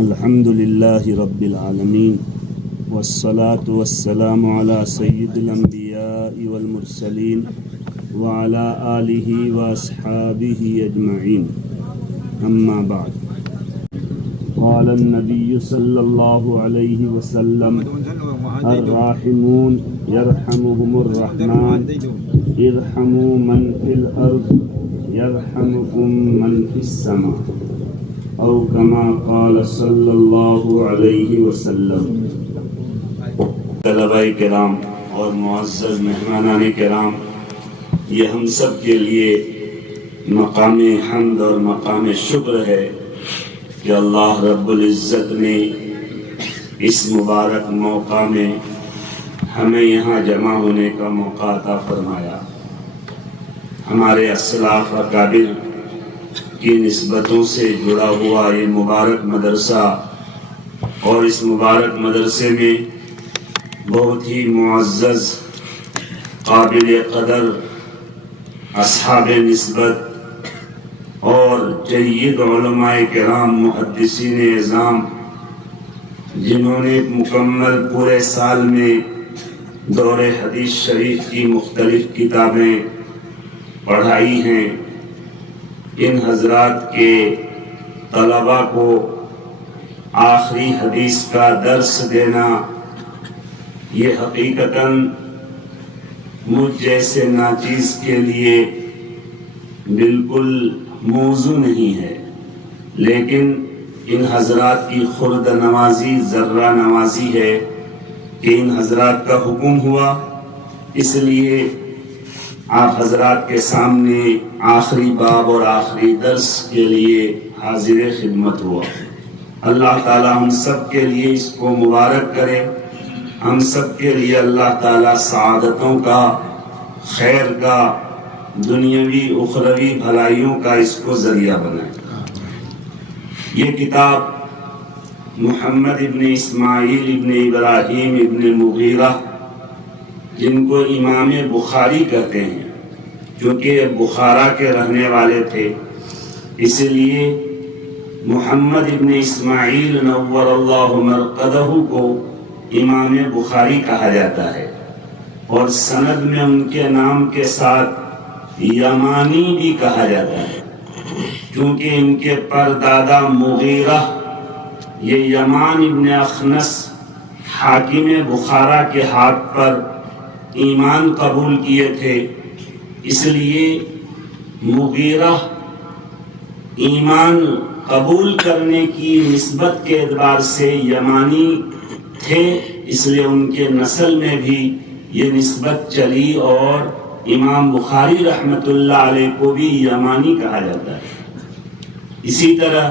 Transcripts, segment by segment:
الحمد لله رب العالمين والصلاة والسلام على سيد الأنبياء والمرسلين وعلى آله وأصحابه أجمعين أما بعد قال النبي صلى الله عليه وسلم الراحمون يرحمهم الرحمن ارحموا من في الأرض يرحمكم من في السماء او كما قال صلی اللہ علیہ وسلم۔ طلباء کرام اور معزز مہمانان کرام، یہ ہم سب کے لیے مقام حمد اور مقام شکر ہے کہ اللہ رب العزت نے اس مبارک موقع میں ہمیں یہاں جمع ہونے کا موقع عطا فرمایا۔ ہمارے اسلاف اکابر کی نسبتوں سے جڑا ہوا یہ مبارک مدرسہ، اور اس مبارک مدرسے میں بہت ہی معزز قابل قدر اصحاب نسبت اور جید علماء کرام محدثین اعظام، جنہوں نے مکمل پورے سال میں دور حدیث شریف کی مختلف کتابیں پڑھائی ہیں، ان حضرات کے طلباء کو آخری حدیث کا درس دینا یہ حقیقتاً مجھ جیسے ناچیز کے لیے بالکل موزوں نہیں ہے، لیکن ان حضرات کی خرد نوازی ذرہ نوازی ہے کہ ان حضرات کا حکم ہوا، اس لیے آپ حضرات کے سامنے آخری باب اور آخری درس کے لیے حاضر خدمت ہوا۔ اللہ تعالیٰ ہم سب کے لیے اس کو مبارک کرے، ہم سب کے لیے اللہ تعالیٰ سعادتوں کا، خیر کا، دنیاوی اخروی بھلائیوں کا اس کو ذریعہ بنائے۔ یہ کتاب محمد ابن اسماعیل ابن ابراہیم ابن مغیرہ، جن کو امام بخاری کہتے ہیں، کیونکہ بخارا کے رہنے والے تھے، اس لیے محمد ابن اسماعیل نور اللہ مرقدہ کو امام بخاری کہا جاتا ہے، اور سند میں ان کے نام کے ساتھ یمانی بھی کہا جاتا ہے، کیونکہ ان کے پردادا مغیرہ یہ یمان ابن اخنس حاکم بخارا کے ہاتھ پر ایمان قبول کیے تھے، اس لیے مغیرہ ایمان قبول کرنے کی نسبت کے اعتبار سے یمانی تھے، اس لیے ان کے نسل میں بھی یہ نسبت چلی، اور امام بخاری رحمۃ اللہ علیہ کو بھی یمانی کہا جاتا ہے۔ اسی طرح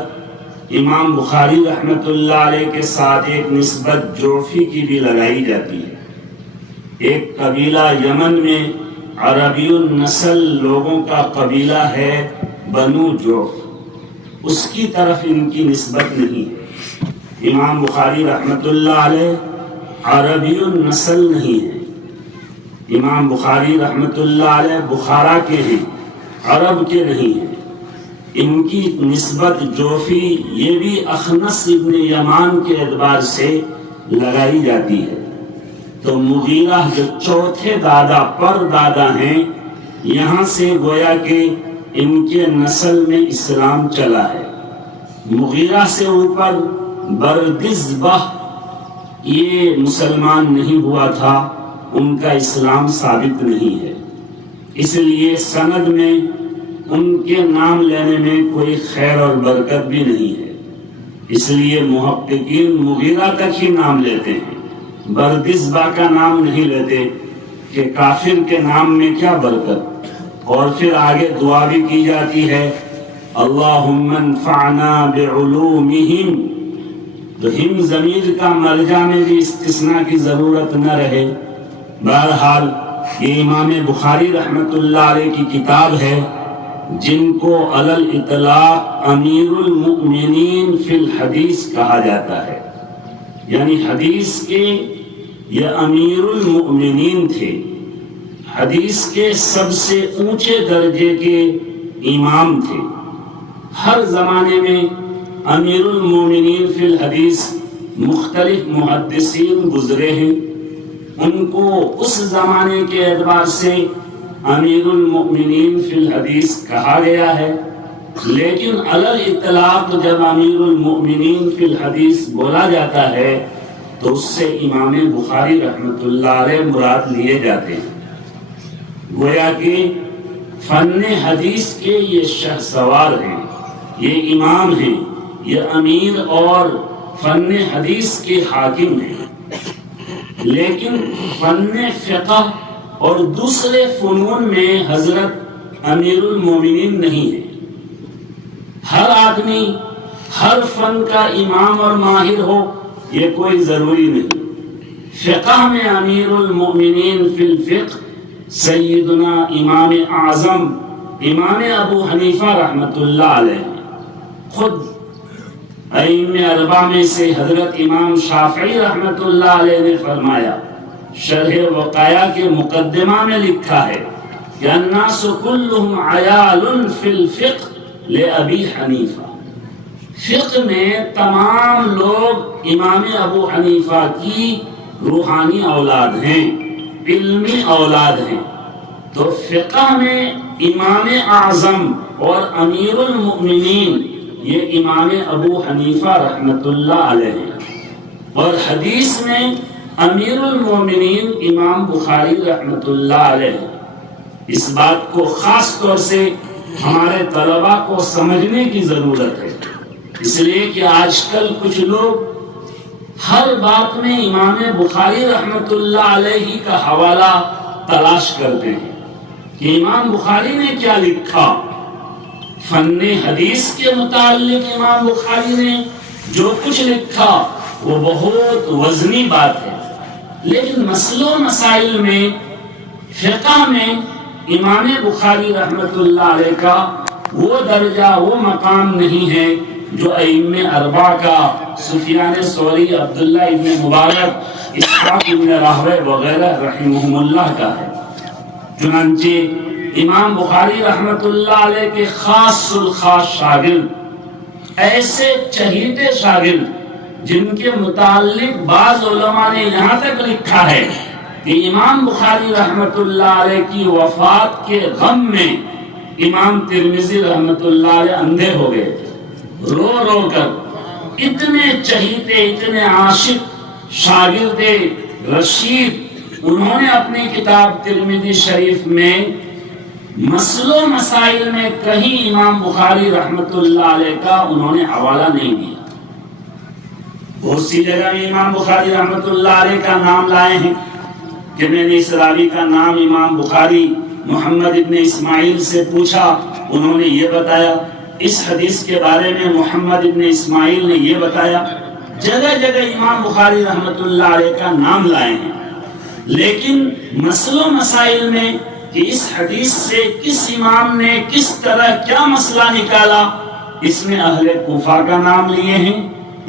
امام بخاری رحمۃ اللہ علیہ کے ساتھ ایک نسبت جعفی کی بھی لگائی جاتی ہے۔ ایک قبیلہ یمن میں عربی النسل لوگوں کا قبیلہ ہے بنو جوف، اس کی طرف ان کی نسبت نہیں ہے۔ امام بخاری رحمۃ اللہ علیہ عربی النسل نہیں ہے، امام بخاری رحمۃ اللہ علیہ بخارا کے ہیں، عرب کے نہیں ہیں، ان کی نسبت جوفی یہ بھی اخنس ابن یمان کے اعتبار سے لگائی جاتی ہے۔ تو مغیرہ جو چوتھے دادا پر دادا ہیں، یہاں سے گویا کہ ان کے نسل میں اسلام چلا ہے۔ مغیرہ سے اوپر بردزبہ یہ مسلمان نہیں ہوا تھا، ان کا اسلام ثابت نہیں ہے، اس لیے سند میں ان کے نام لینے میں کوئی خیر اور برکت بھی نہیں ہے، اس لیے محققین مغیرہ تک ہی نام لیتے ہیں، بردزبہ کا نام نہیں لیتے کہ کافر کے نام میں کیا برکت۔ اور پھر آگے دعا بھی کی جاتی ہے، اللہم انفعنا بعلومہم، تو ہم ضمیر کا مرجع میں بھی استثناء کی ضرورت نہ رہے۔ بہرحال یہ امام بخاری رحمۃ اللہ علیہ کی کتاب ہے، جن کو علی الاطلاق امیر المؤمنین فی الحدیث کہا جاتا ہے، یعنی حدیث کے یہ امیر المؤمنین تھے، حدیث کے سب سے اونچے درجے کے امام تھے۔ ہر زمانے میں امیر المومنین فی الحدیث مختلف محدثین گزرے ہیں، ان کو اس زمانے کے اعتبار سے امیر المؤمنین فی الحدیث کہا گیا ہے، لیکن علی الاطلاق جب امیر المؤمنین فی الحدیث بولا جاتا ہے تو اس سے امام بخاری رحمۃ اللہ علیہ مراد لیے جاتے ہیں۔ گویا کہ فن حدیث کے یہ شہسوار ہیں، یہ امام ہیں، یہ امیر اور فن حدیث کے حاکم ہیں، لیکن فن فقہ اور دوسرے فنون میں حضرت امیر المومنین نہیں ہے۔ ہر آدمی ہر فن کا امام اور ماہر ہو یہ کوئی ضروری نہیں۔ فقہ میں امیر المؤمنین فی الفقہ سیدنا امام اعظم امام ابو حنیفہ رحمۃ اللہ علیہ، خود ائمہ اربعہ میں سے حضرت امام شافعی رحمۃ اللہ علیہ نے فرمایا، شرح وقایہ کے مقدمہ میں لکھا ہے کہ الناس کلہم عیال فی الفقہ لأبی حنیفہ، فقہ میں تمام لوگ امام ابو حنیفہ کی روحانی اولاد ہیں، علمی اولاد ہیں۔ تو فقہ میں امام اعظم اور امیر المؤمنین یہ امام ابو حنیفہ رحمۃ اللہ علیہ ہیں، اور حدیث میں امیر المؤمنین امام بخاری رحمۃ اللہ علیہ ہیں۔ اس بات کو خاص طور سے ہمارے طلباء کو سمجھنے کی ضرورت ہے، اس لیے کہ آج کل کچھ لوگ ہر بات میں امام بخاری رحمۃ اللہ علیہ کا حوالہ تلاش کرتے ہیں کہ امام بخاری نے کیا لکھا۔ فن حدیث کے متعلق امام بخاری نے جو کچھ لکھا وہ بہت وزنی بات ہے، لیکن مسائل و مسائل میں فقہ میں امام بخاری رحمۃ اللہ علیہ کا وہ درجہ وہ مقام نہیں ہے جو ائمہ اربعہ کا، سفیان ثوری، عبداللہ ابن مبارک، اسحاق ابن راہویہ وغیرہ رحمہم اللہ کا ہے۔ چنانچہ امام بخاری رحمۃ اللہ علیہ کے خاص الخاص شاگرد، ایسے چہیتے شاگرد جن کے متعلق بعض علماء نے یہاں تک لکھا ہے کہ امام بخاری رحمۃ اللہ علیہ کی وفات کے غم میں امام ترمذی رحمۃ اللہ علیہ اندھے ہو گئے، رو رو کر۔ اتنے چہیتے، اتنے عاشق شاگرد رشید، انہوں نے اپنی کتاب ترمذی شریف میں مسائل و مسائل میں کہیں امام بخاری رحمۃ اللہ علیہ کا انہوں نے حوالہ نہیں دیا۔ بہت سی جگہ میں امام بخاری رحمۃ اللہ علیہ کا نام لائے ہیں کہ میں نے اس راوی کا نام امام بخاری محمد ابن اسماعیل سے پوچھا، انہوں نے یہ بتایا، اس حدیث کے بارے میں محمد ابن اسماعیل نے یہ بتایا۔ جگہ جگہ امام بخاری رحمۃ اللہ علیہ کا نام لائے ہیں، لیکن مسائل و مسائل میں کہ اس حدیث سے کس امام نے کس طرح کیا مسئلہ نکالا، اس میں اہل کوفہ کا نام لیے ہیں،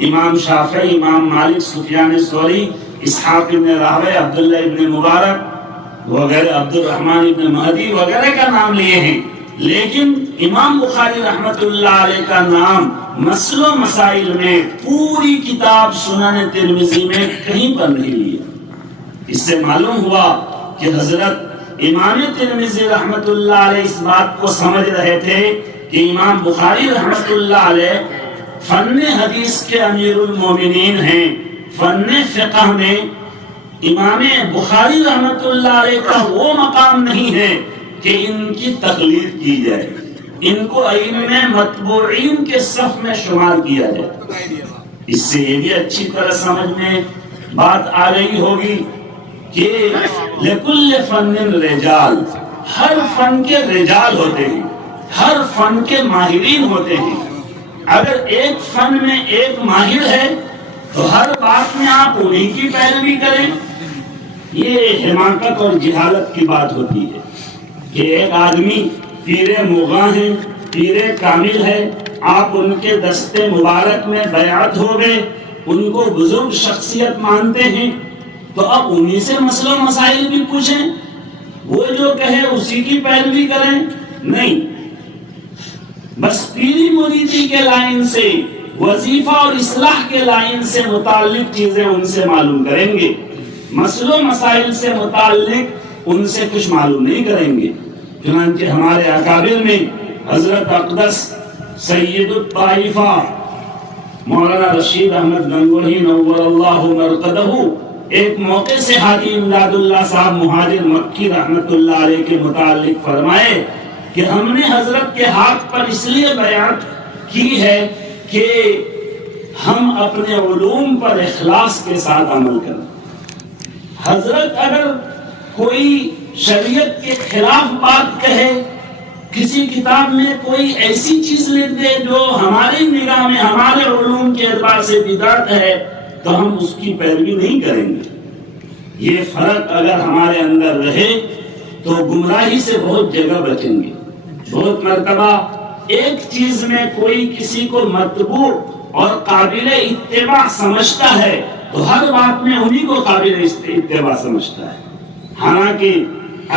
امام شافعی، امام مالک، سفیان ثوری، اسحاق ابن راہویہ، عبداللہ ابن مبارک وغیرہ، عبد الرحمن ابن مہدی وغیرہ کا نام لیے ہیں، لیکن امام بخاری رحمۃ اللہ علیہ کا نام مسائل و مسائل میں پوری کتاب سنن ترمذی میں کہیں پر نہیں لیا۔ اس سے معلوم ہوا کہ حضرت امام ترمذی رحمۃ اللہ علیہ اس بات کو سمجھ رہے تھے کہ امام بخاری رحمۃ اللہ علیہ فن حدیث کے امیر المومنین ہیں، فن فقہ میں امام بخاری رحمۃ اللہ علیہ کا وہ مقام نہیں ہے کہ ان کی تقلید کی جائے، ان کو ائمہ متبوعین کے صف میں شمار کیا جائے۔ اس سے یہ بھی اچھی طرح سمجھ میں بات آ رہی ہوگی کہ لکل فن رجال، ہر فن کے رجال ہوتے ہیں، ہر فن کے ماہرین ہوتے ہیں۔ اگر ایک فن میں ایک ماہر ہے تو ہر بات میں آپ انہیں کی پیروی کریں، یہ حماقت اور جہالت کی بات ہوتی ہے کہ ایک آدمی پیر مغاں ہے، پیر کامل ہے، آپ ان کے دستے مبارک میں بیعت ہو گئے، ان کو بزرگ شخصیت مانتے ہیں، تو اب انہی سے مسئلہ مسائل بھی پوچھیں، وہ جو کہے اسی کی پیروی کریں؟ نہیں، بس پیری مریدی کے لائن سے وظیفہ اور اصلاح کے لائن سے متعلق چیزیں ان سے معلوم کریں گے، مسئلوں مسائل سے متعلق ان سے کچھ معلوم نہیں کریں گے۔ چنانچہ ہمارے اکابر میں حضرت اقدس سید الطائفہ مولانا رشید احمد گنگوہی نور اللہ مرقدہ ایک موقع سے حاجی امداد اللہ صاحب مہاجر مکی رحمت اللہ علیہ کے متعلق فرمائے کہ ہم نے حضرت کے ہاتھ پر اس لیے بیعت کی ہے کہ ہم اپنے علوم پر اخلاص کے ساتھ عمل کریں۔ حضرت اگر کوئی شریعت کے خلاف بات کہے، کسی کتاب میں کوئی ایسی چیز لکھ دے جو ہماری نگاہ میں ہمارے علوم کے اعتبار سے بدعت ہے، تو ہم اس کی پیروی نہیں کریں گے۔ یہ فرق اگر ہمارے اندر رہے تو گمراہی سے بہت جگہ بچیں گے۔ بہت مرتبہ ایک چیز میں کوئی کسی کو مطبوع اور قابل اتباع سمجھتا ہے تو ہر بات میں انہی کو قابل اتباع سمجھتا ہے۔ حالانکہ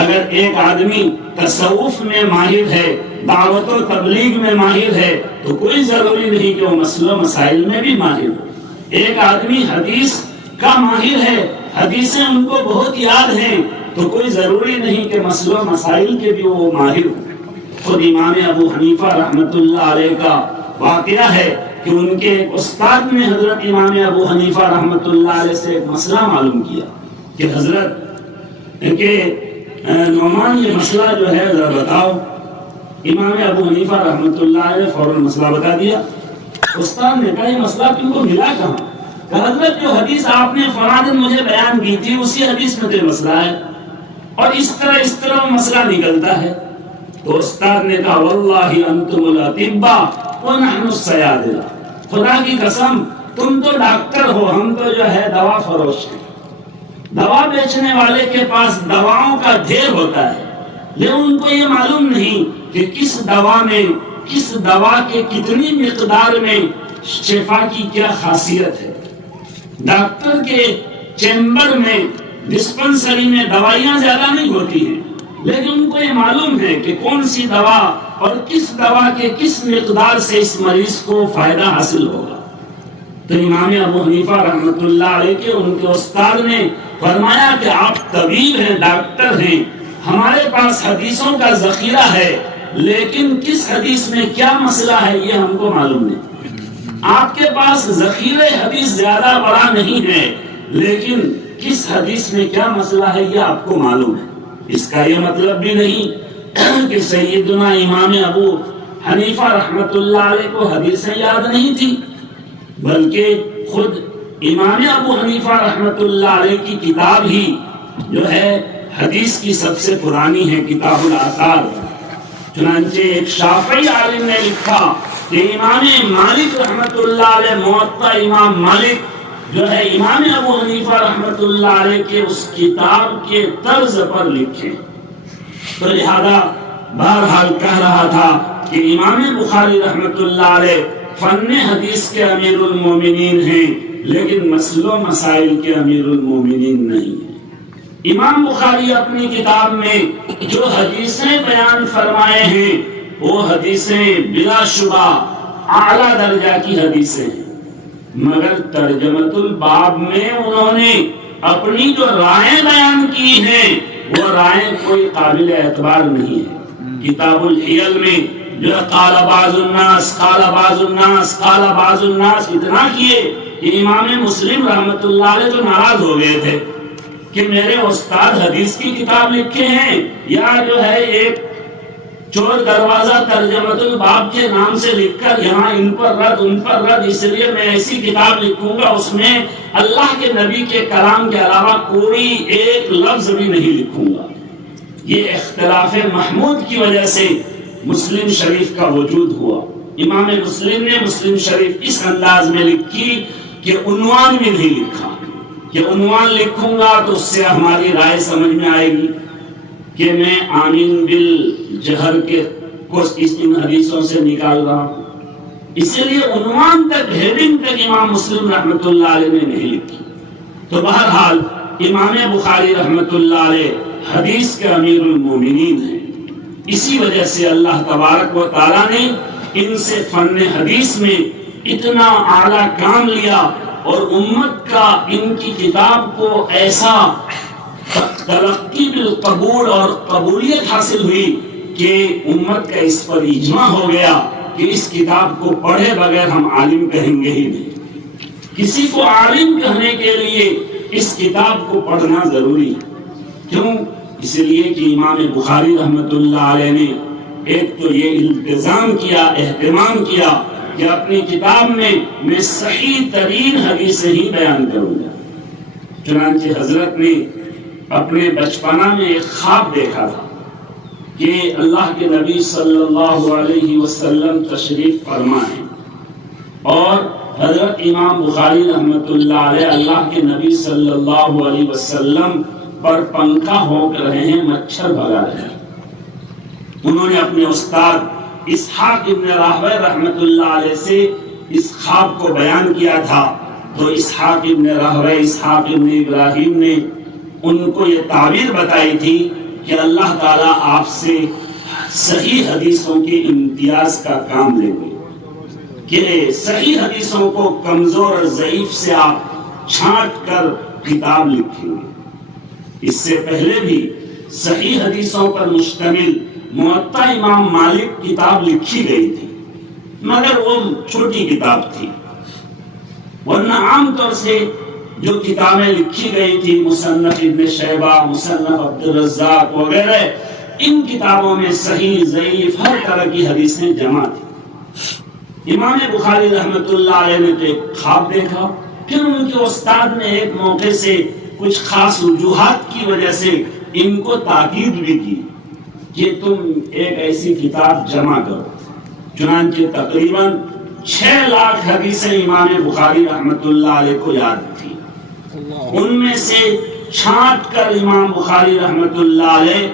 اگر ایک آدمی تصوف میں ماہر ہے، دعوت و تبلیغ میں ماہر ہے، تو کوئی ضروری نہیں کہ وہ مسئلہ مسائل میں بھی ماہر ہو۔ ایک آدمی حدیث کا ماہر ہے، حدیثیں ان کو بہت یاد ہیں، تو کوئی ضروری نہیں کہ مسئلہ مسائل کے بھی وہ ماہر ہو۔ خود امام ابو حنیفہ رحمت اللہ علیہ کا واقعہ ہے کہ ان کے ایک استاد نے حضرت امام ابو حنیفہ رحمت اللہ علیہ سے ایک مسئلہ معلوم کیا کہ حضرت کہ نعمان یہ مسئلہ جو ہے ذرا بتاؤ۔ امام ابو حنیفہ رحمت اللہ علیہ فوراً مسئلہ بتا دیا۔ استاد نے کہا یہ مسئلہ تم کو ملا کہاں؟ کہ حضرت جو حدیث آپ نے فرادن مجھے بیان کی تھی اسی حدیث میں تو مسئلہ ہے، اور اس طرح مسئلہ نکلتا ہے۔ تو استاد نے کہا واللہ انتم الاطباء ونحن الصیادلہ، خدا کی قسم تم تو ڈاکٹر ہو، ہم تو جو ہے دوا فروش ہیں۔ دوا بیچنے والے کے پاس دواؤں کا ڈھیر ہوتا ہے، لیکن ان کو یہ معلوم نہیں کہ کس دوا کے کتنی مقدار میں شفا کی کیا خاصیت ہے۔ ڈاکٹر کے چیمبر میں ڈسپنسری میں دوائیاں زیادہ نہیں ہوتی ہیں، لیکن ان کو یہ معلوم ہے کہ کون سی دوا اور کس دوا کے کس مقدار سے اس مریض کو فائدہ حاصل ہوگا۔ تو امام ابو حنیفہ رحمت اللہ علیہ کے ان کے استاد نے فرمایا کہ آپ طبیب ہیں، ڈاکٹر ہیں، ہمارے پاس حدیثوں کا ذخیرہ ہے، لیکن کس حدیث میں کیا مسئلہ ہے یہ ہم کو معلوم نہیں۔ آپ کے پاس ذخیرہ حدیث زیادہ بڑا نہیں ہے، لیکن کس حدیث میں کیا مسئلہ ہے یہ آپ کو معلوم ہے۔ اس کا یہ مطلب بھی نہیں کہ سیدنا امام ابو حنیفہ رحمت اللہ علیہ کو حدیثیں یاد نہیں تھی، بلکہ خود امام ابو حنیفہ رحمت اللہ علیہ کی کتاب ہی جو ہے حدیث کی سب سے پرانی ہے، کتاب الآثار۔ چنانچہ ایک شافعی عالم نے لکھا کہ امام مالک رحمت اللہ علیہ موطا امام مالک جو ہے امام ابو حنیفہ رحمت اللہ علیہ کے اس کتاب کے طرز پر لکھے، تو لہذا بہرحال کہہ رہا تھا کہ امام بخاری رحمت اللہ علیہ فن حدیث کے امیر المومنین ہیں، لیکن مسئلوں مسائل کے امیر المومنین نہیں ہیں۔ امام بخاری اپنی کتاب میں جو حدیثیں بیان فرمائے ہیں وہ حدیثیں بلا شبہ اعلیٰ درجہ کی حدیثیں ہیں، مگر ترجمۃ الباب میں انہوں نے اپنی جو رائے بیان کی ہیں وہ رائے کوئی قابل اعتبار نہیں ہے۔ کتاب الحیل میں جو قال بعض الناس قال بعض الناس قال بعض الناس اتنا کیے کہ امام مسلم رحمت اللہ علیہ تو ناراض ہو گئے تھے کہ میرے استاد حدیث کی کتاب لکھے ہیں یا جو ہے ایک چور دروازہ ترجمۃ الباب کے نام سے لکھ کر یہاں ان پر رد، اس لیے میں ایسی کتاب لکھوں گا اس میں اللہ کے نبی کے کلام کے علاوہ کوئی ایک لفظ بھی نہیں لکھوں گا۔ یہ اختلاف محمود کی وجہ سے مسلم شریف کا وجود ہوا۔ امام مسلم نے مسلم شریف اس انداز میں لکھی کہ عنوان بھی نہیں لکھا کہ عنوان لکھوں گا تو اس سے ہماری رائے سمجھ میں آئے گی کہ میں آمین بالجہر کے کچھ ان حدیثوں سے نکال رہا ہوں، اسی لیے عنوان تک ہیڈنگ تک امام مسلم رحمت اللہ علیہ نے نہیں لکھی۔ تو بہرحال امام بخاری رحمت اللہ علیہ حدیث کے امیر المومنین ہیں، اسی وجہ سے اللہ تبارک و تعالیٰ نے ان سے فن حدیث میں اتنا اعلیٰ کام لیا اور امت کا ان کی کتاب کو ایسا تلقی بالقبول اور قبولیت حاصل ہوئی کہ امت کا اس پر اجماع ہو گیا کہ اس کتاب کو پڑھے بغیر ہم عالم کہیں گے ہی نہیں۔ کسی کو عالم کہنے کے لیے اس کتاب کو پڑھنا ضروری ہے۔ کیوں؟ اس لیے کہ امام بخاری رحمۃ اللہ علیہ نے ایک تو یہ التزام کیا، اہتمام کیا کہ اپنی کتاب میں صحیح ترین حدیثیں ہی بیان کروں گا۔ چنانچہ حضرت نے اپنے بچپنا میں ایک خواب دیکھا تھا کہ اللہ کے نبی صلی اللہ علیہ وسلم تشریف فرما ہے اور حضرت امام بخاری رحمۃ اللہ علیہ اللہ کے نبی صلی اللہ علیہ وسلم پر پنکھا ہو کر رہے ہیں، مچھر بھگا رہے ہیں۔ انہوں نے اپنے استاد اسحاق ابن راہویہ رحمۃ اللہ علیہ سے اس خواب کو بیان کیا تھا، تو اسحاق ابن راہویہ، اسحاق ابن ابراہیم نے ان کو یہ تعبیر بتائی تھی کہ اللہ تعالیٰ آپ سے صحیح حدیثوں کے امتیاز کا کام لیں گے، کہ صحیح حدیثوں کو کمزور اور ضعیف سے آپ چھانٹ کر کتاب لکھیں گے۔ اس سے پہلے بھی صحیح حدیثوں پر مشتمل موطا امام مالک کتاب لکھی گئی تھی، مگر وہ چھوٹی کتاب تھی، ورنہ عام طور سے جو کتابیں لکھی گئی تھی مصنف ابن شیبہ، مصنف عبد الرزاق وغیرہ، ان کتابوں میں صحیح ضعیف ہر طرح کی حدیثیں جمع تھی۔ امام بخاری رحمۃ اللہ علیہ نے تو ایک خواب دیکھا، پھر ان کے استاد نے ایک موقع سے کچھ خاص وجوہات کی وجہ سے ان کو تاکید بھی کی کہ تم ایک ایسی کتاب جمع کرو۔ چنانچہ تقریباً 6 لاکھ حدیثیں امام بخاری رحمۃ اللہ علیہ کو یاد تھی، ان میں سے چھانٹ کر امام بخاری رحمۃ اللہ علیہ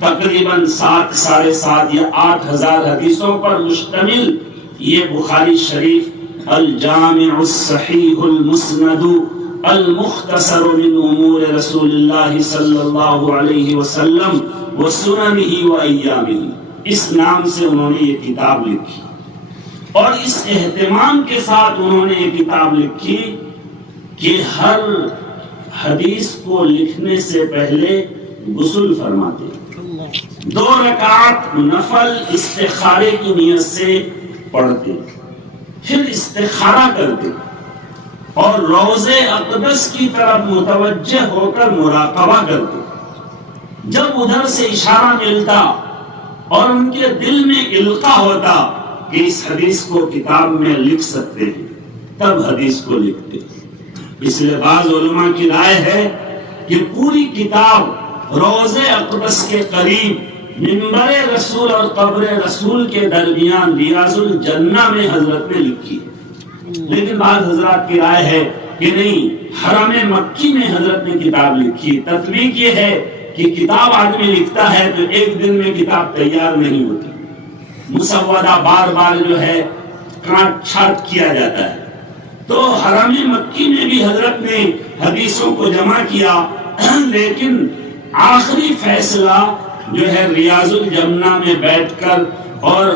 تقریباً 7 ساڑھے 7 یا 8 ہزار حدیثوں پر مشتمل یہ بخاری شریف الجامع الصحیح المسند المختصر من امور رسول اللہ صلی اللہ علیہ وسلم وسننہ وایامہ، اس نام سے انہوں نے یہ کتاب لکھی، اور اس اہتمام کے ساتھ انہوں نے یہ کتاب لکھی کہ ہر حدیث کو لکھنے سے پہلے غسل فرماتے، 2 رکعت نفل استخارے کی نیت سے پڑھتے، پھر استخارہ کرتے اور روضہ اقدس کی طرف متوجہ ہو کر مراقبہ کرتے۔ جب ادھر سے اشارہ ملتا اور ان کے دل میں القاء ہوتا کہ اس حدیث کو کتاب میں لکھ سکتے ہیں، تب حدیث کو لکھتے۔ اس لیے بعض علماء کی رائے ہے کہ پوری کتاب روضہ اقدس کے قریب منبر رسول اور قبر رسول کے درمیان ریاض الجنہ میں حضرت نے لکھی ہے، لیکن بعض حضرات کی رائے ہے کہ نہیں، حرم مکی میں حضرت نے کتاب لکھی۔ تطبیق یہ ہے کہ کتاب آدمی لکھتا ہے تو ایک دن میں کتاب تیار نہیں ہوتی، مسودہ بار بار جو ہے کاٹ چھانٹ کیا جاتا ہے۔ تو حرم مکی میں بھی حضرت نے حدیثوں کو جمع کیا، لیکن آخری فیصلہ جو ہے ریاض الجنہ میں بیٹھ کر اور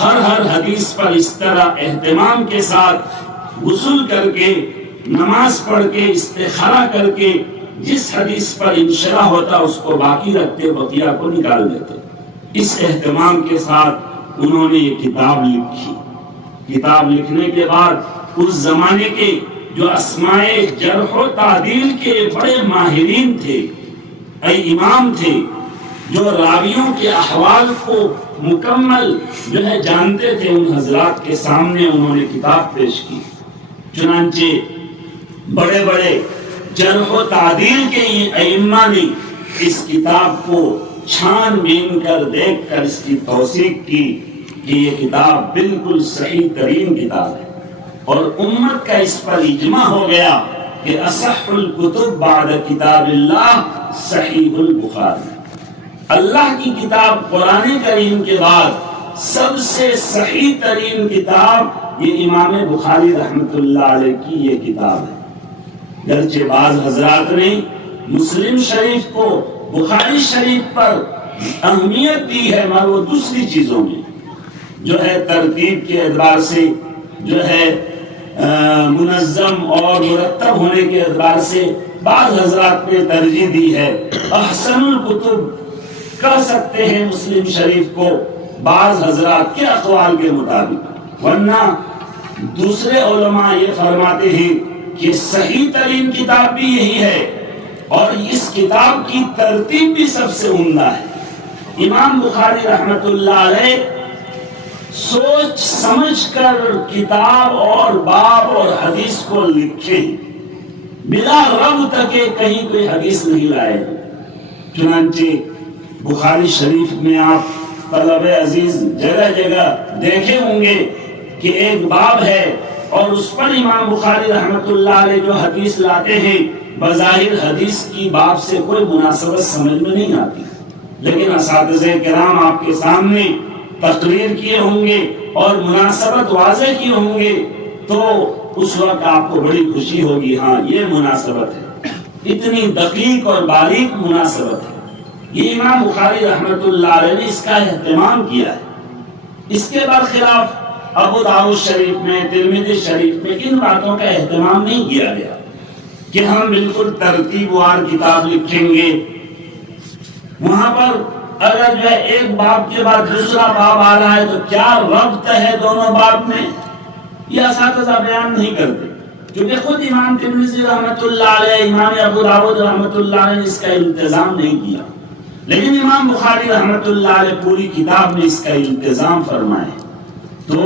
ہر حدیث پر اس طرح اہتمام کے ساتھ غسل کر کے، نماز پڑھ کے، استخارہ کر کے، جس حدیث پر انشراح ہوتا اس کو باقی رکھتے، بقیہ کو نکال دیتے۔ اس اہتمام کے ساتھ انہوں نے یہ کتاب لکھی۔ کتاب لکھنے کے بعد اس زمانے کے جو اسماء جرح و تعدیل کے بڑے ماہرین تھے، امام تھے، جو راویوں کے احوال کو مکمل جو ہے جانتے تھے، ان حضرات کے سامنے انہوں نے کتاب پیش کی۔ چنانچہ بڑے بڑے جرح و تعدیل کے ائمہ نے اس کتاب کو چھان بین کر دیکھ کر اس کی توثیق کی کہ یہ کتاب بالکل صحیح ترین کتاب ہے، اور امت کا اس پر اجماع ہو گیا کہ اصح الکتب بعد کتاب اللہ صحیح البخاری۔ اللہ کی کتاب قرآن کریم کے بعد سب سے صحیح ترین کتاب یہ امام بخاری رحمۃ اللہ علیہ کی یہ کتاب ہے۔ گرچہ بعض حضرات نے مسلم شریف کو بخاری شریف پر اہمیت دی ہے، مگر وہ دوسری چیزوں میں جو ہے ترتیب کے اعتبار سے جو ہے منظم اور مرتب ہونے کے اعتبار سے بعض حضرات نے ترجیح دی ہے احسن الکتب کہہ سکتے ہیں مسلم شریف کو بعض حضرات کے اقوال کے مطابق، ورنہ دوسرے علماء یہ فرماتے ہیں کہ صحیح ترین کتاب بھی یہی ہے اور اس کتاب کی ترتیب بھی سب سے عمدہ ہے۔ امام بخاری رحمت اللہ علیہ سوچ سمجھ کر کتاب اور باب اور حدیث کو لکھے، بلا ربط کے کہیں کوئی حدیث نہیں لائے۔ چنانچہ بخاری شریف میں آپ طلب عزیز جگہ جگہ دیکھے ہوں گے کہ ایک باب ہے اور اس پر امام بخاری رحمت اللہ علیہ جو حدیث لاتے ہیں بظاہر حدیث کی باب سے کوئی مناسبت سمجھ میں نہیں آتی، لیکن اساتذہ کرام آپ کے سامنے تقریر کیے ہوں گے اور مناسبت واضح کیے ہوں گے تو اس وقت آپ کو بڑی خوشی ہوگی، ہاں یہ مناسبت ہے، اتنی دقیق اور باریک مناسبت ہے۔ یہ امام بخاری رحمت اللہ علیہ نے اس کا اہتمام کیا ہے۔ اس کے برخلاف ابو داؤد شریف میں، ترمذی شریف میں ان باتوں کا اہتمام نہیں کیا گیا کہ ہم بالکل ترتیب وار کتاب لکھیں گے۔ وہاں پر اگر جو ہے ایک باب کے بعد دوسرا باب آ رہا ہے تو کیا ربط ہے دونوں باب میں، یہ اساتذہ بیان نہیں کرتے، کیونکہ خود امام ترمذی رحمت اللہ علیہ، امام ابو داؤد رحمت اللہ علیہ نے اس کا انتظام نہیں کیا، لیکن امام بخاری رحمت اللہ علیہ پوری کتاب میں اس کا انتظام فرمائے۔ تو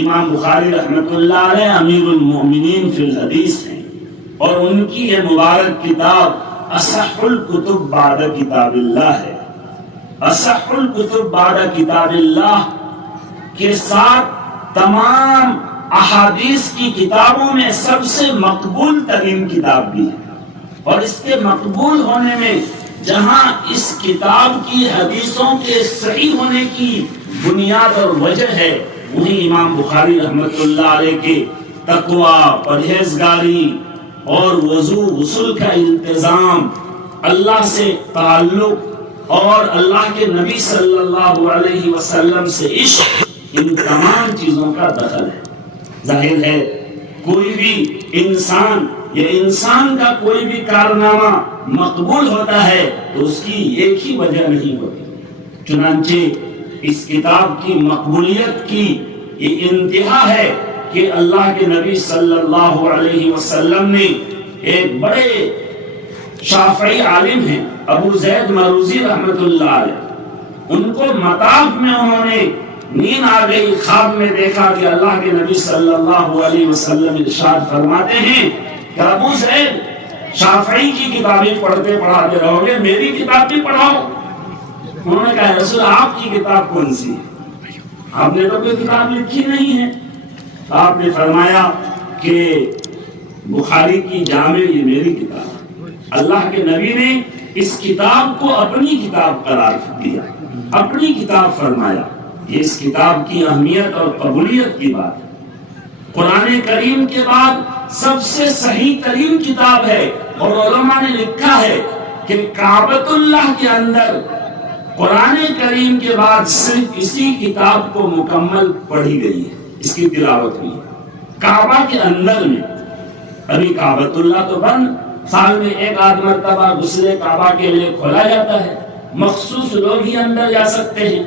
امام بخاری رحمت اللہ علیہ امیر المؤمنین فی الحدیث ہیں اور ان کی یہ مبارک کتاب اصح الکتب بعد کتاب اللہ ہے۔ اصح الکتب بعد کتاب اللہ کے ساتھ تمام احادیث کی کتابوں میں سب سے مقبول ترین کتاب بھی ہے، اور اس کے مقبول ہونے میں جہاں اس کتاب کی حدیثوں کے صحیح ہونے کی بنیاد اور وجہ ہے، وہیں امام بخاری رحمت اللہ علیہ کے تقوی، پرہیزگاری اور وضو غسل کا انتظام، اللہ سے تعلق اور اللہ کے نبی صلی اللہ علیہ وسلم سے عشق، ان تمام چیزوں کا دخل ہے۔ ظاہر ہے کوئی بھی انسان یا انسان کا کوئی بھی کارنامہ مقبول ہوتا ہے تو اس کی ایک ہی وجہ نہیں ہوتی، چنانچہ اس کتاب کی مقبولیت کی یہ انتہا ہے کہ اللہ کے نبی صلی اللہ علیہ وسلم نے ایک بڑے شافعی عالم ہیں ابو زید مروزی رحمت اللہ علیہ، ان کو مطاف میں انہوں نے نیند آ گئی، خواب میں دیکھا کہ اللہ کے نبی صلی اللہ علیہ وسلم ارشاد فرماتے ہیں کہ ابو زید شافعی کی کتابیں پڑھتے پڑھاتے رہو گے، میری کتاب بھی پڑھاؤ۔ انہوں نے کہا رسول آپ کی کتاب کون سی ہے؟ آپ نے تو کوئی کتاب لکھی نہیں ہے۔ آپ نے فرمایا کہ بخاری کی جامع یہ میری کتاب ہے۔ اللہ کے نبی نے اس کتاب کو اپنی کتاب قرار دیا، اپنی کتاب فرمایا۔ یہ اس کتاب کی اہمیت اور قبولیت کی بات ہے۔ قرآن کریم کے بعد سب سے صحیح ترین کتاب ہے، اور علماء نے لکھا ہے کہ کعبۃ اللہ کے اندر قرآن کریم کے بعد صرف اسی کتاب کو مکمل پڑھی گئی ہے، اس کی تلاوت ہوئی ہے کعبہ کے اندر میں۔ ابھی کعبۃ اللہ تو بند، سال میں ایک آدھ مرتبہ غسل کعبہ کے لیے کھولا جاتا ہے، مخصوص لوگ ہی اندر جا سکتے ہیں،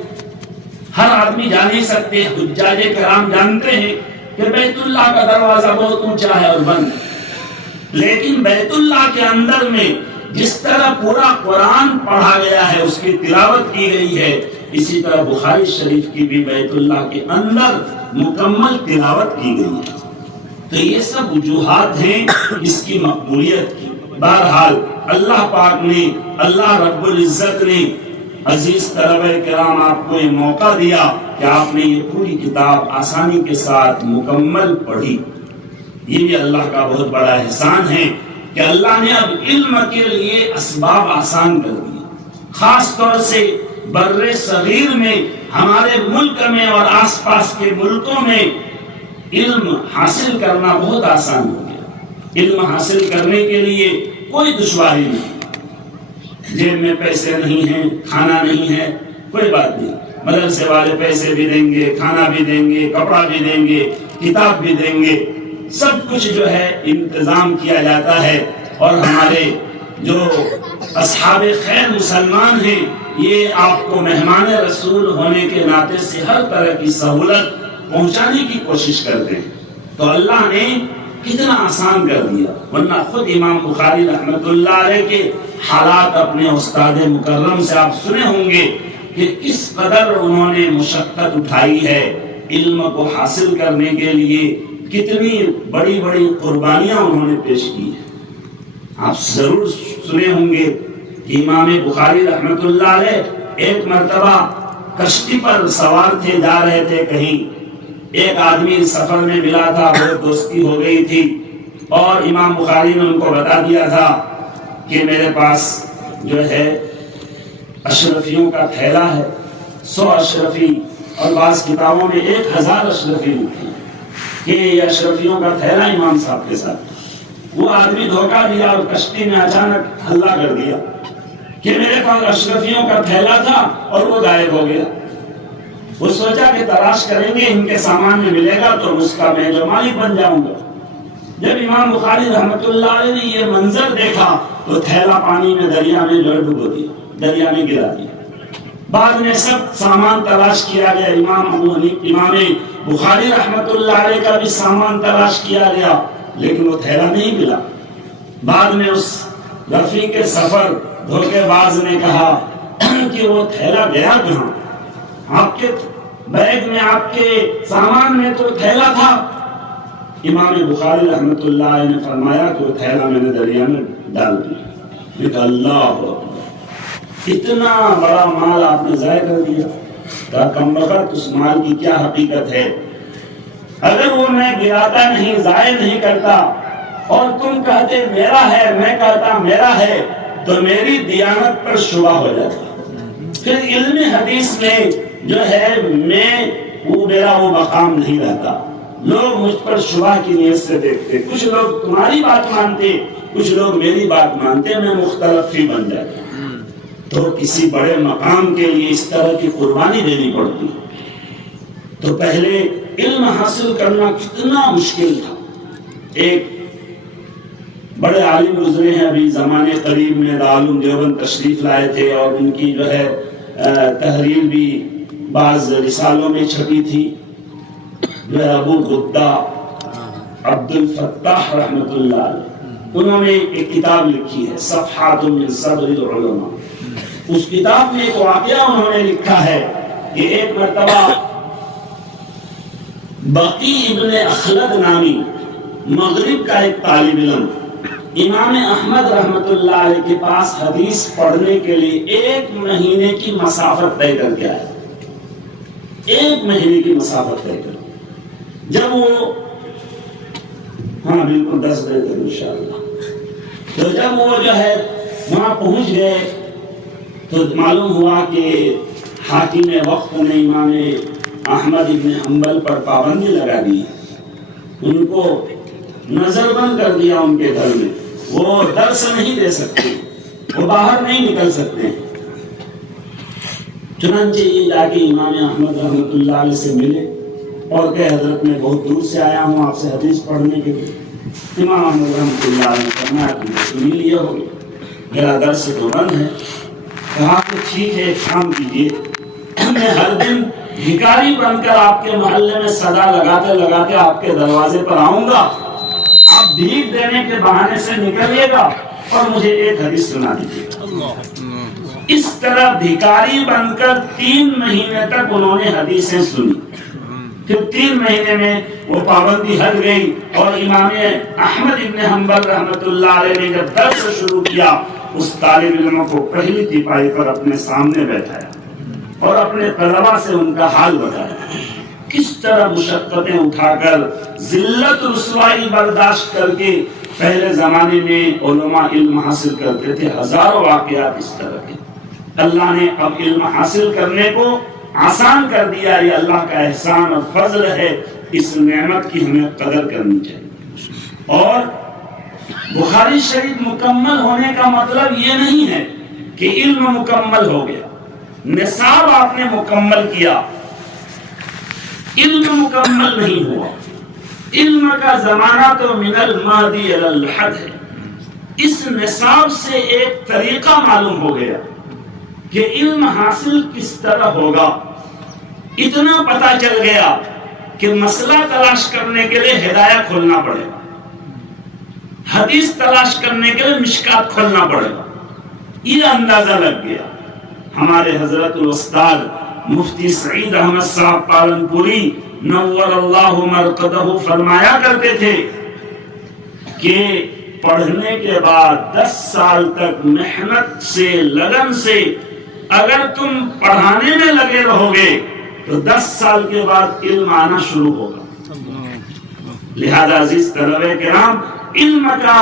ہر آدمی جا نہیں سکتے۔ حجاج کرام جانتے ہیں کہ بیت اللہ کا دروازہ بہت اونچا ہے اور بند ہے، لیکن بیت اللہ کے اندر میں جس طرح پورا قرآن پڑھا گیا ہے، اس کی تلاوت کی گئی ہے، اسی طرح بخاری شریف کی بھی بیت اللہ کے اندر مکمل تلاوت کی گئی ہے۔ تو یہ سب وجوہات ہیں اس کی مقبولیت کی۔ بہرحال اللہ پاک نے، اللہ رب العزت نے عزیز طلبہ کرام آپ کو یہ موقع دیا کہ آپ نے یہ پوری کتاب آسانی کے ساتھ مکمل پڑھی۔ یہ بھی اللہ کا بہت بڑا احسان ہے کہ اللہ نے اب علم کے لیے اسباب آسان کر دیے، خاص طور سے بر صغیر میں، ہمارے ملک میں اور آس پاس کے ملکوں میں علم حاصل کرنا بہت آسان ہو گیا۔ علم حاصل کرنے کے لیے کوئی دشواری نہیں، جیب میں پیسے نہیں ہیں، کھانا نہیں ہے، کوئی بات نہیں، مدرسے والے پیسے بھی دیں گے، کھانا بھی دیں گے، کپڑا بھی دیں گے، کتاب بھی دیں گے، سب کچھ جو ہے انتظام کیا جاتا ہے۔ اور ہمارے جو اصحاب خیر مسلمان ہیں، یہ آپ کو مہمان رسول ہونے کے ناطے سے ہر طرح کی سہولت پہنچانے کی کوشش کرتے ہیں۔ تو اللہ نے کتنا آسان کر دیا، ورنہ خود امام بخاری رحمت اللہ علیہ کے حالات اپنے استاد مکرم سے آپ سنے ہوں گے کہ کس قدر انہوں نے مشقت اٹھائی ہے علم کو حاصل کرنے کے لیے، کتنی بڑی بڑی قربانیاں انہوں نے پیش کی ہیں۔ آپ ضرور سنے ہوں گے کہ امام بخاری رحمت اللہ علیہ ایک مرتبہ کشتی پر سوار تھے، جا رہے تھے کہیں، ایک آدمی سفر میں ملا تھا، بہت دوستی ہو گئی تھی، اور امام بخاری نے ان کو بتا دیا تھا کہ میرے پاس جو ہے اشرفیوں کا تھیلا ہے، 100 اشرفی، اور بعض کتابوں میں 1000 اشرفی لکھی کہ یہ اشرفیوں کا تھیلا امام صاحب کے ساتھ۔ وہ آدمی دھوکہ دیا اور کشتی میں اچانک حملہ کر دیا کہ میرے پاس اشرفیوں کا تھیلا تھا، اور وہ غائب ہو گیا۔ وہ سوچا کہ تلاش کریں گے، ان کے سامان میں ملے گا تو اس کا میں جو مالک بن جاؤں گا۔ جب امام بخاری رحمت اللہ علیہ نے یہ منظر دیکھا تو تھیلا پانی میں دریا میں ڈبو دیا، دریا میں گرا دیا۔ بعد میں سب سامان تلاش کیا گیا، امام بخاری رحمت اللہ علیہ کا بھی سامان تلاش کیا گیا، لیکن وہ تھیلا نہیں ملا۔ بعد میں اس رفیق سفر دھوکے باز نے کہا کہ وہ تھیلا گیا کہاں؟ آپ کے بیگ میں، آپ کے سامان میں تو تھیلا تھا۔ امام بخاری رحمت اللہ علیہ نے فرمایا کہ وہ تھیلا میں نے دریا میں ڈال دیا۔ اللہ اکبر، اتنا بڑا مال آپ نے ضائع کر دیا۔ کہا کم وقت اس مال کی کیا حقیقت ہے؟ اگر وہ میں گراتا نہیں، ضائع نہیں کرتا، اور تم کہتے میرا ہے، میں کہتا میرا ہے، تو میری دیانت پر شبہ ہو جاتا۔ پھر علم حدیث میں جو ہے میرا وہ مقام نہیں رہتا۔ لوگ مجھ پر شبہ کی نیت سے دیکھتے، کچھ لوگ تمہاری بات مانتے، کچھ لوگ میری بات مانتے، میں مختلف ہی بن جاتا۔ تو کسی بڑے مقام کے لیے اس طرح کی قربانی دینی پڑتی۔ تو پہلے علم حاصل کرنا کتنا مشکل تھا۔ ایک بڑے عالم گزرے ہیں ابھی زمانے قریب میں، دارالعلوم دیوبند تشریف لائے تھے، اور ان کی جو ہے تحریر بھی بعض رسالوں میں چھپی تھی، جو ہے ابو غدہ عبد الفتاح رحمت اللہ علیہ، انہوں نے ایک کتاب لکھی ہے صفحات من صدر العلماء۔ اس کتاب میں ایک واقعہ انہوں نے لکھا ہے کہ ایک مرتبہ بقی ابن اخلد نامی مغرب کا ایک طالب علم امام احمد رحمت اللہ علیہ کے پاس حدیث پڑھنے کے لیے 1 مہینے کی مسافت طے کر کے آیا۔ 1 مہینے کی مسافت طے کر، جب وہ بالکل 10 بجے تک انشاءاللہ، تو جب وہ جو ہے وہاں پہنچ گئے تو معلوم ہوا کہ حاکم وقت نے امام احمد ابن حنبل پر پابندی لگا دی، ان کو نظر بند کر دیا ان کے گھر میں، وہ درس نہیں دے سکتے، وہ باہر نہیں نکل سکتے۔ چنانچہ یہ جا کے امام احمد رحمت اللہ علیہ سے ملے اور کہ حضرت میں بہت دور سے آیا ہوں آپ سے حدیث پڑھنے کے لیے۔ امام احمد رحمت اللہ علیہ نے فرمایا کہ سنی لیے ہوگے، میرا درس تو بند ہے۔ کہا کہ ٹھیک ہے، ایک کام کیجیے، میں ہر دن بھکاری بن کر آپ کے محلے میں صدا لگاتے لگاتے آپ کے دروازے پر آؤں گا، آپ بھیک دینے کے بہانے سے نکلیے گا اور مجھے ایک حدیث سنا دیجیے گا۔ اس طرح بھکاری بن کر 3 مہینے تک انہوں نے حدیثیں سنی۔ پھر 3 مہینے میں وہ پابندی ہٹ گئی، اور امام احمد ابن حنبل رحمت اللہ علیہ نے جب درس شروع کیا، اس طالب علم کو پہلی تیپائی پر اپنے سامنے بیٹھایا اور اپنے طلباء سے ان کا حال بتایا، کس طرح مشقتیں اٹھا کر، ذلت رسوائی برداشت کر کے پہلے زمانے میں علماء علم حاصل کرتے تھے۔ ہزاروں واقعات اس طرح کے۔ اللہ نے اب علم حاصل کرنے کو آسان کر دیا، یہ اللہ کا احسان اور فضل ہے، اس نعمت کی ہمیں قدر کرنی چاہیے۔ اور بخاری شریف مکمل ہونے کا مطلب یہ نہیں ہے کہ علم مکمل ہو گیا، نصاب آپ نے مکمل کیا، علم مکمل نہیں ہوا۔ علم کا زمانہ تو من المہدی الی اللحد ہے. اس نصاب سے ایک طریقہ معلوم ہو گیا کہ علم حاصل کس طرح ہوگا. اتنا پتہ چل گیا کہ مسئلہ تلاش کرنے کے لیے ہدایہ کھولنا پڑے گا، حدیث تلاش کرنے کے لیے مشکات کھولنا پڑے گا. یہ اندازہ لگ گیا. ہمارے حضرت الاستاذ مفتی سعید احمد صاحب پالنپوری نور اللہ مرقدہ فرمایا کرتے تھے کہ پڑھنے کے بعد 10 سال تک محنت سے، لگن سے اگر تم پڑھانے میں لگے رہو گے تو 10 سال کے بعد علم آنا شروع ہوگا. لہذا عزیز طلبہ کرام، علم کا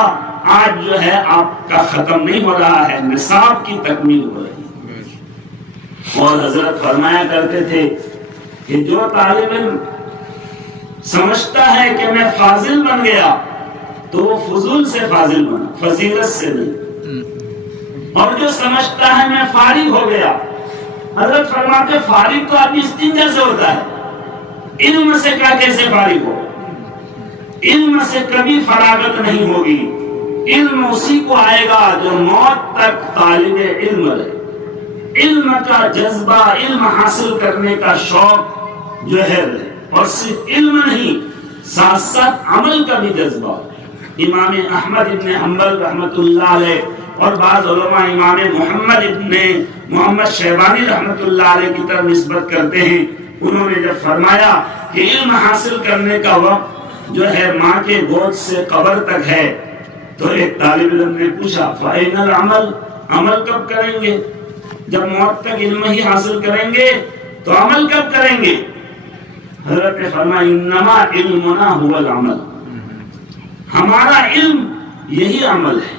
آج جو ہے آپ کا ختم نہیں ہو رہا ہے، نصاب کی تکمیل ہو رہی ہے. اور حضرت فرمایا کرتے تھے کہ جو طالب علم سمجھتا ہے کہ میں فاضل بن گیا تو وہ فضول سے فاضل بنا، فضیلت سے نہیں. اور جو سمجھتا ہے میں فارغ ہو گیا، حضرت فرماتے فارغ تو آدمی استنجا سے ہوتا ہے، علم سے کیا کیسے فارغ ہو؟ علم سے کبھی فراغت نہیں ہوگی. علم اسی کو آئے گا جو موت تک طالب علم رہے. علم کا جذبہ، علم حاصل کرنے کا شوق جو ہے، اور صرف علم نہیں، ساتھ ساتھ عمل کا بھی جذبہ. امام احمد ابن حنبل رحمۃ اللہ علیہ اور بعض علماء امام محمد ابن محمد شیبانی رحمۃ اللہ علیہ کی طرف نسبت کرتے ہیں. انہوں نے جب فرمایا کہ علم حاصل کرنے کا وقت جو ہے ماں کے گود سے قبر تک ہے، تو ایک طالب علم نے پوچھا فَأَيْنَ الْعَمَلُ، عمل کب کریں گے؟ جب موت تک علم ہی حاصل کریں گے تو عمل کب کریں گے؟ حضرت نے فرمایا انما علمنا هو العمل، ہمارا علم یہی عمل ہے.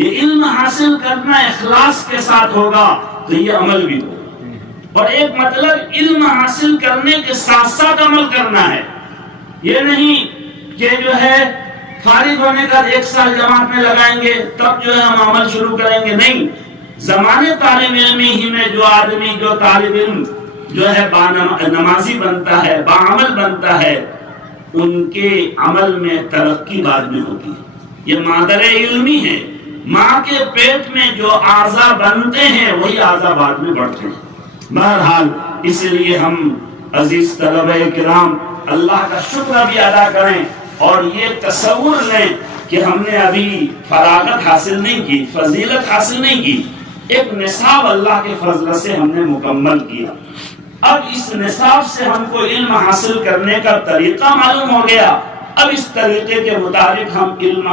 یہ علم حاصل کرنا اخلاص کے ساتھ ہوگا تو یہ عمل بھی ہوگا. اور ایک مطلب علم حاصل کرنے کے ساتھ ساتھ عمل کرنا ہے. یہ نہیں کہ جو ہے فارغ ہونے کا 1 سال جماعت میں لگائیں گے تب جو ہے ہم عمل شروع کریں گے. نہیں، زمانے طالب علمی ہی میں جو آدمی، جو طالب علم جو ہے نمازی بنتا ہے، باعمل بنتا ہے، ان کے عمل میں ترقی بعد میں ہوتی ہے. یہ مادر علمی ہے. ماں کے پیٹ میں جو اعضاء بنتے ہیں وہی اعضاء بعد میں بڑھتے ہیں. بہرحال اس لیے ہم عزیز طلبہ کرام اللہ کا شکر بھی ادا کریں اور یہ تصور لیں کہ ہم نے ابھی فراغت حاصل نہیں کی، فضیلت حاصل نہیں کی. ایک نصاب اللہ کے فضل سے ہم نے مکمل کیا. اب اس نصاب سے ہم کو علم حاصل کرنے کا طریقہ معلوم ہو گیا. اب اس طریقے کے مطابق ہم علم